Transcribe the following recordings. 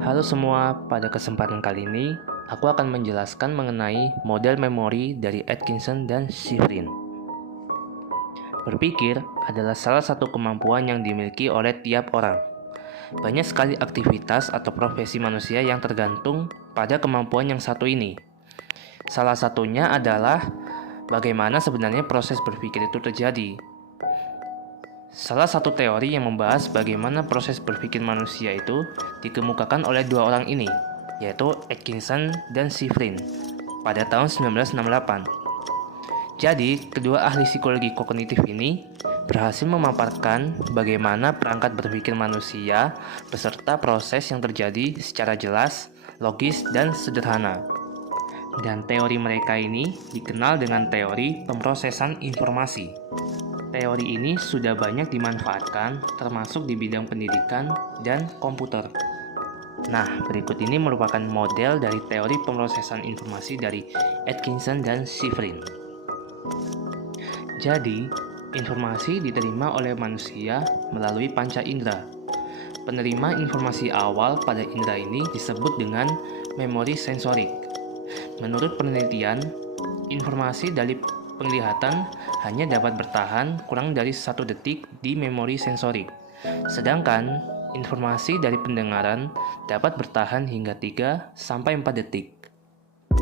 Halo semua, pada kesempatan kali ini aku akan menjelaskan mengenai model memori dari Atkinson dan Shiffrin. Berpikir adalah salah satu kemampuan yang dimiliki oleh tiap orang. Banyak sekali aktivitas atau profesi manusia yang tergantung pada kemampuan yang satu ini. Salah satunya adalah bagaimana sebenarnya proses berpikir itu terjadi. Salah satu teori yang membahas bagaimana proses berpikir manusia itu dikemukakan oleh dua orang ini, yaitu Atkinson dan Shiffrin, pada tahun 1968. Jadi, kedua ahli psikologi kognitif ini berhasil memaparkan bagaimana perangkat berpikir manusia beserta proses yang terjadi secara jelas, logis, dan sederhana. Dan teori mereka ini dikenal dengan teori pemrosesan informasi. Teori ini sudah banyak dimanfaatkan, termasuk di bidang pendidikan dan komputer. Nah, berikut ini merupakan model dari teori pemrosesan informasi dari Atkinson dan Shiffrin. Jadi, informasi diterima oleh manusia melalui panca indera. Penerima informasi awal pada indera ini disebut dengan memori sensorik. Menurut penelitian, informasi dari penglihatan hanya dapat bertahan kurang dari 1 detik di memori sensorik. Sedangkan informasi dari pendengaran dapat bertahan hingga 3-4 detik.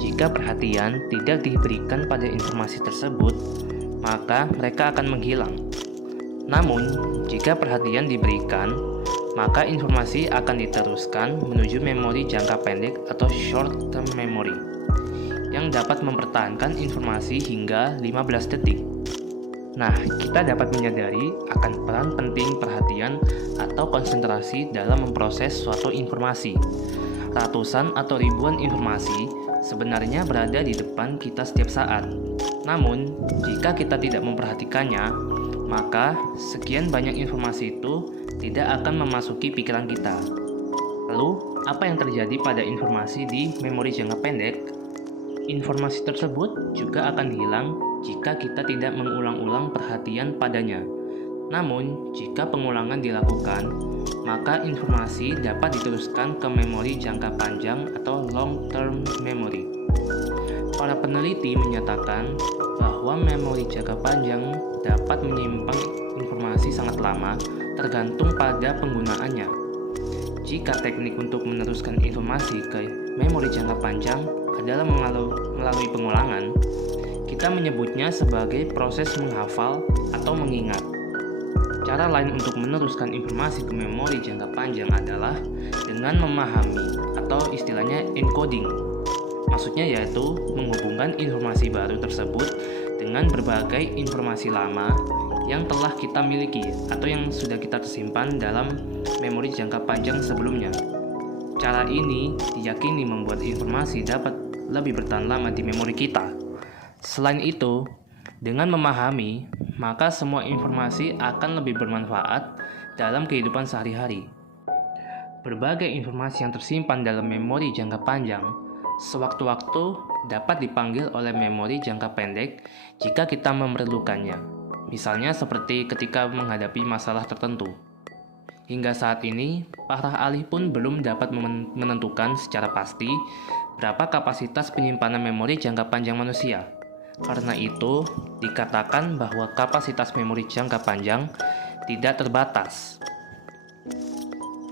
Jika perhatian tidak diberikan pada informasi tersebut, maka mereka akan menghilang. Namun, jika perhatian diberikan, maka informasi akan diteruskan menuju memori jangka pendek atau short term memory yang dapat mempertahankan informasi hingga 15 detik. Nah, kita dapat menyadari akan peran penting perhatian atau konsentrasi dalam memproses suatu informasi. Ratusan atau ribuan informasi sebenarnya berada di depan kita setiap saat. Namun, jika kita tidak memperhatikannya, maka sekian banyak informasi itu tidak akan memasuki pikiran kita. Lalu, apa yang terjadi pada informasi di memori jangka pendek? Informasi tersebut juga akan hilang jika kita tidak mengulang-ulang perhatian padanya. Namun, jika pengulangan dilakukan, maka informasi dapat diteruskan ke memori jangka panjang atau long-term memory. Para peneliti menyatakan bahwa memori jangka panjang dapat menyimpan informasi sangat lama tergantung pada penggunaannya. Jika teknik untuk meneruskan informasi ke memori jangka panjang adalah melalui pengulangan, kita menyebutnya sebagai proses menghafal atau mengingat. Cara lain untuk meneruskan informasi ke memori jangka panjang adalah dengan memahami atau istilahnya encoding. Maksudnya yaitu menghubungkan informasi baru tersebut dengan berbagai informasi lama yang telah kita miliki atau yang sudah kita tersimpan dalam memori jangka panjang sebelumnya. Cara ini diyakini membuat informasi dapat lebih bertahan lama di memori kita. Selain itu, dengan memahami, maka semua informasi akan lebih bermanfaat dalam kehidupan sehari-hari. Berbagai informasi yang tersimpan dalam memori jangka panjang sewaktu-waktu dapat dipanggil oleh memori jangka pendek jika kita memerlukannya. Misalnya seperti ketika menghadapi masalah tertentu. Hingga saat ini, para ahli pun belum dapat menentukan secara pasti berapa kapasitas penyimpanan memori jangka panjang manusia. Karena itu, dikatakan bahwa kapasitas memori jangka panjang tidak terbatas.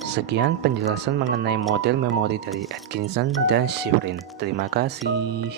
Sekian penjelasan mengenai model memori dari Atkinson dan Shiffrin. Terima kasih.